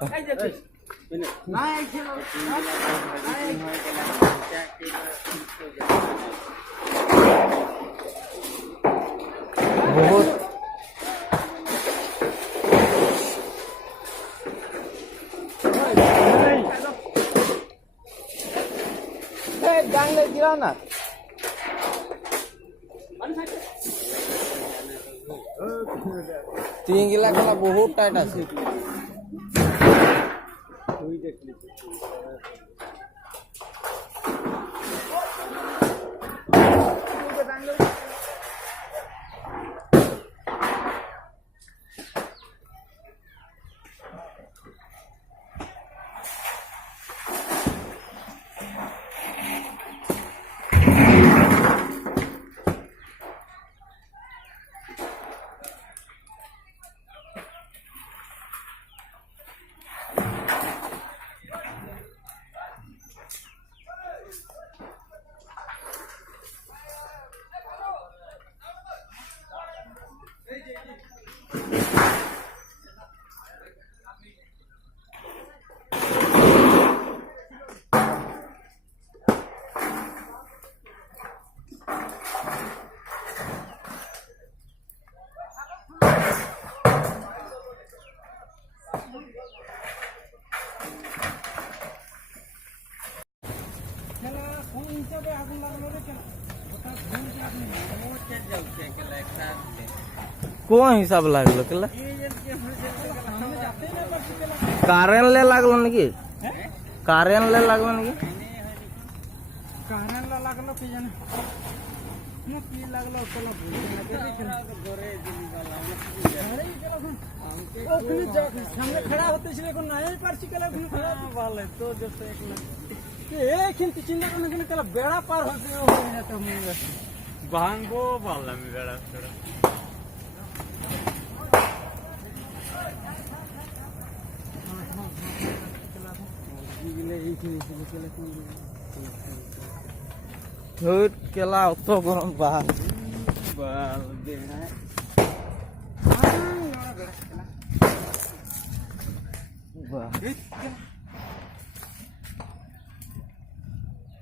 বহুত ডাঙলে গিরাও না তিন গিলা খেলা বহুত টাইট আছে কোন হিসাব লাগলো কেলা কারেন্ট লে লাগলো নাকি কারেন্ট লে লাগলো নাকি কারেন্ট লাগলো কি জানে কি লাগলো চলো ওখানে সামনে खड़ा होते ছিল এখন নাই পারছি কেলা ওখানে खड़ा ভালো তো जैसे एक এইখানে চিন্তা করলে কেন কেলা বেড়া পার হতে হবে না তো মুঙ্গা ভাঙবো বললাম বেড়া বেড়া কেলা অত গরম বাল বাল বেড়া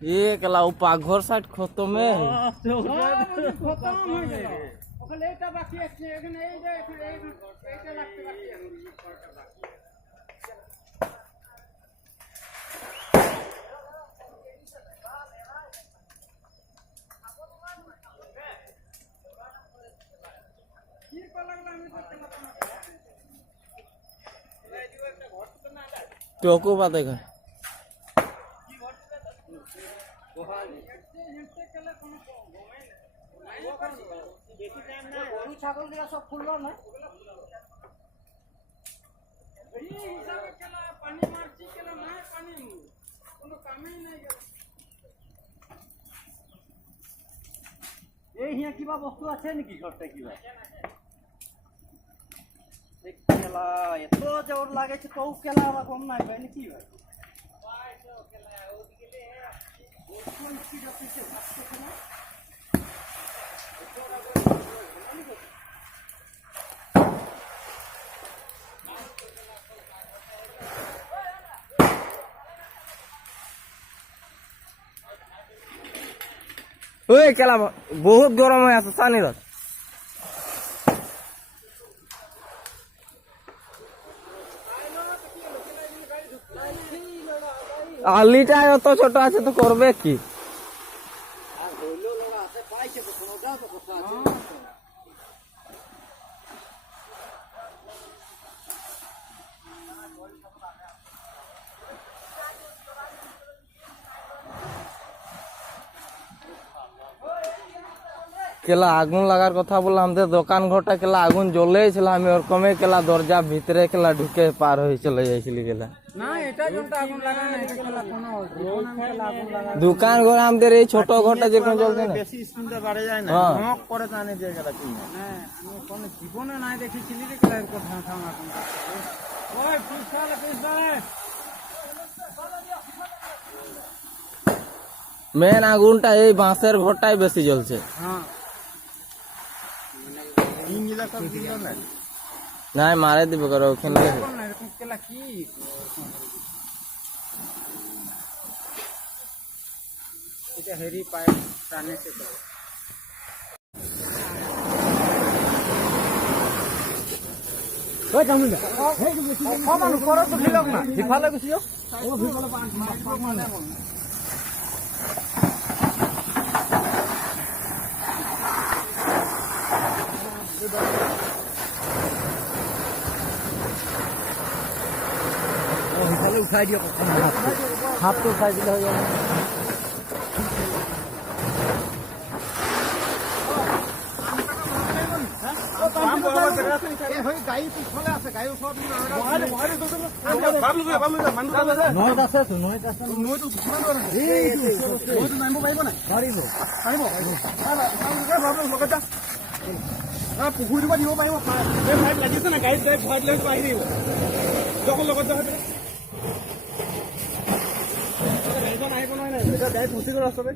ये केला उ पाघर साइड खत्म है খতম হয়ে গেল ওখানে এটা বাকি আছে এখানে এই যে এখানে এইটা লাগতে বাকি আছে टोको बात है ছাগল গুলা সব ফুললো না এই হিসাবে কেলা পানি মারছি কেলা না পানি কোনো কামেই নাই গেল এই হিয়া কিবা বস্তু আছে নাকি ঘরতে কিবা কেলা এত জোর লাগাইছে তো কেলা আবার কম নাই ভাই নাকি ভাই ভাই তো কেলা ওদিকে লে কোন স্পিড আছে ভাবতে না ओए केला बहुत गरम है सानी रस আলিটা এত ছোট আছে তো করবে কি কেলা আগুন লাগার কথা বললাম আমাদের দোকান ঘরটা কেলা আগুন জ্বলেই ছিল আমি ওরকমই কেলা দরজা ভিতরে কেলা ঢুকে পার হয়ে চলে যাইছিলি কেলা না এটা জলটা আগুন লাগা না এটা কেলা কোনো আগুন লাগা দোকান ঘর আমাদের এই ছোট ঘরটা যেরকম জ্বলছে না বেশি স্পিডে বাড়ে যায় না নক করে জানে যে গেলা কি হ্যাঁ আমি কোন জীবনে নাই দেখিছিলি রে কেলা এরকম ঠাম আগুন ওই পিছালে মেন আগুনটা এই বাঁশের ঘরটাই বেশি জ্বলছে হ্যাঁ নাই মাৰে দিব কর ওখানে এরকম কেলা কি এটা হেরি পায় টানে সে ওই জামুন দা কমান করো তো দিলক না ভিফালে গছিও ও ভিফালে মানে ভিফালে উঠাই দিও হাত তো উঠাই দিলে হয়ে যাবে পুখুৰী দিব দিব পাৰিব লাগিছে না গাড়ীত গাড়ী ভৰাই দিলে আহি দিব যখন লগত যাব গাড়ীখন আহিব নহয় নাই গাড়ী ফচি গ'ল ৰাস্তাতে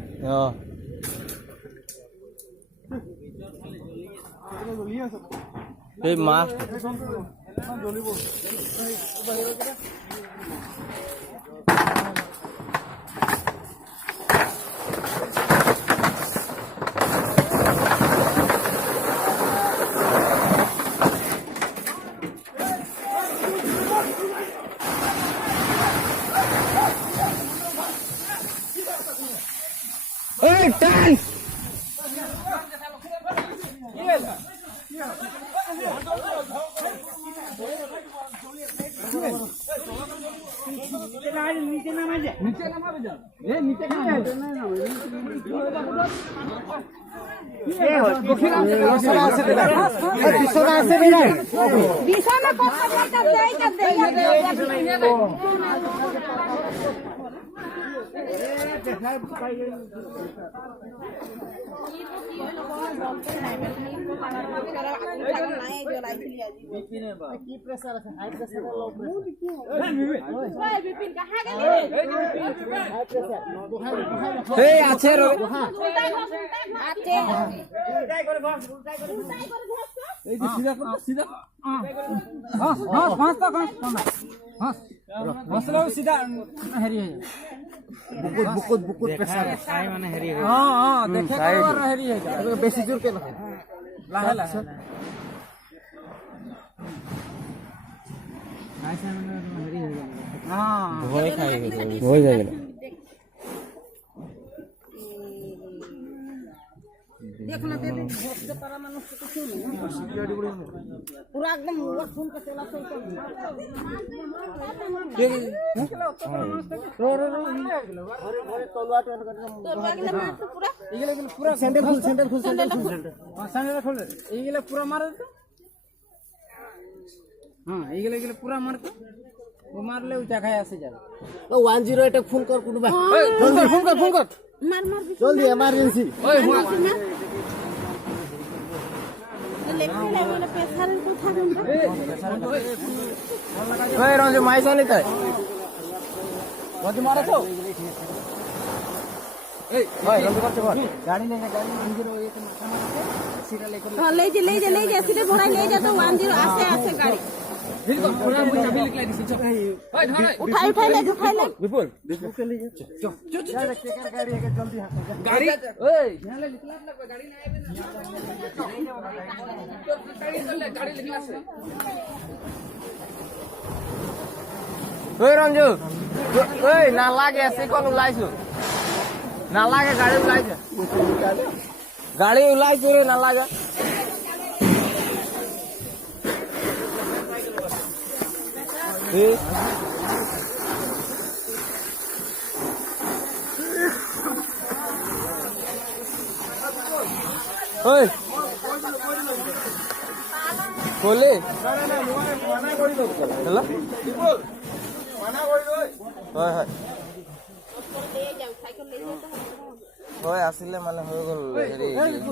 এই মাছ জ্বলিব টান নিচে নামাবে যা এ নিচে আছে এই যে সিধা করো সিধা মশলা সিধা হেরি হয়ে বুকুত প্রেসার খাই মানে হেরি হয়ে দেখে আর হেরি হয়ে যায় বেশি জোর কে লাহে লাহে আইসা মানে হেরি হয়ে যায় ভয় খাই ভয় যায় না देखना दे दे से पारा मानुष को क्यों नहीं पूरा एकदम खून का चला तो रो तलवा तो पूरा इगले पूरा सैंडल खोल सैंडल खोल इगले पूरा मार दे हां इगले पूरा मार के वो मार ले उठा खाए ऐसे जा ও 108 ফোন কর কোনবা जल्दी फोन कर मार मार জলদি এমার্জেন্সি ओए लेकिन वाला पैसा को था ওই রঞ্জু মাইসা নিতে रोज मारो तो ए ওই রঞ্জু করতে বল गाड़ी लेने इंजन हो एक सीधा लेकर हां ले जा सीधे घोड़ा ले जा तो 10 आसे गाड़ी बिल्कुल पूरा मुझे चाबी निकला दी चल ओए उठाई ले विपुल के ले चल गाड़ी है जल्दी गाड़ी ओए यहां ले निकला गाड़ी ना आए गाड़ी निकला से ওই রঞ্জু ওই না লাগে সিকন উলাইছো না লাগে গাড়ি উলাইছে গাড়ি উলাইছে রে না লাগে ওই বলে মানা করি দো হ্যালো বিপুল মানা করি দো হয় হয় ले जाओ साइकिल ले जाओ হয় আসলে মানে হয়ে গেল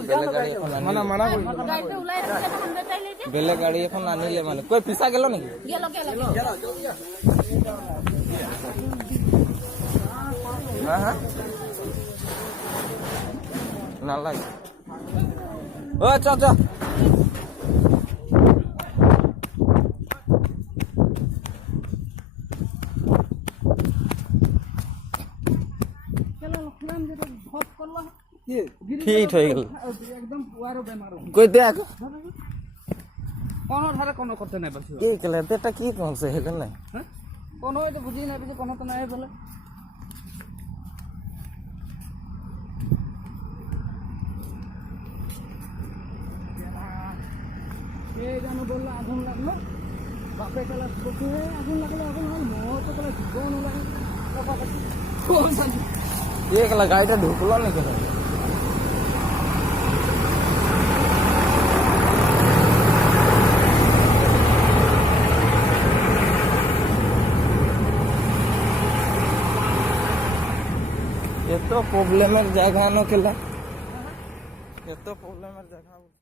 বেলে গাড়ি এখন মানা মানা করি गाड़ी पे उलाई रखे तो हम चाय ले जा বেলে গাড়ি এখন আনিলে মানে কই পিছা গেল নাকি गेलो হ্যাঁ হ্যাঁ না লাগে ও চ ফিট হয়ে গেল একদম পুয়ারও বেমার কই দেখ কোন ধারে কোন করতে নাই বলছি কি কেলে এটা কি কোনছে হেগলে হ্যাঁ কোন এটা বুঝি নাই বুঝি কোন তো নাই বলে এই জানো বললো আগুন লাগলো বাপে কালা বসে আগুন লাগলো আগুন মো তো কালা জীবন লাগে ये कला गाड़ी ढुकलो नहीं केले ये तो प्रॉब्लम है जगह न केला ये तो प्रॉब्लम है जगह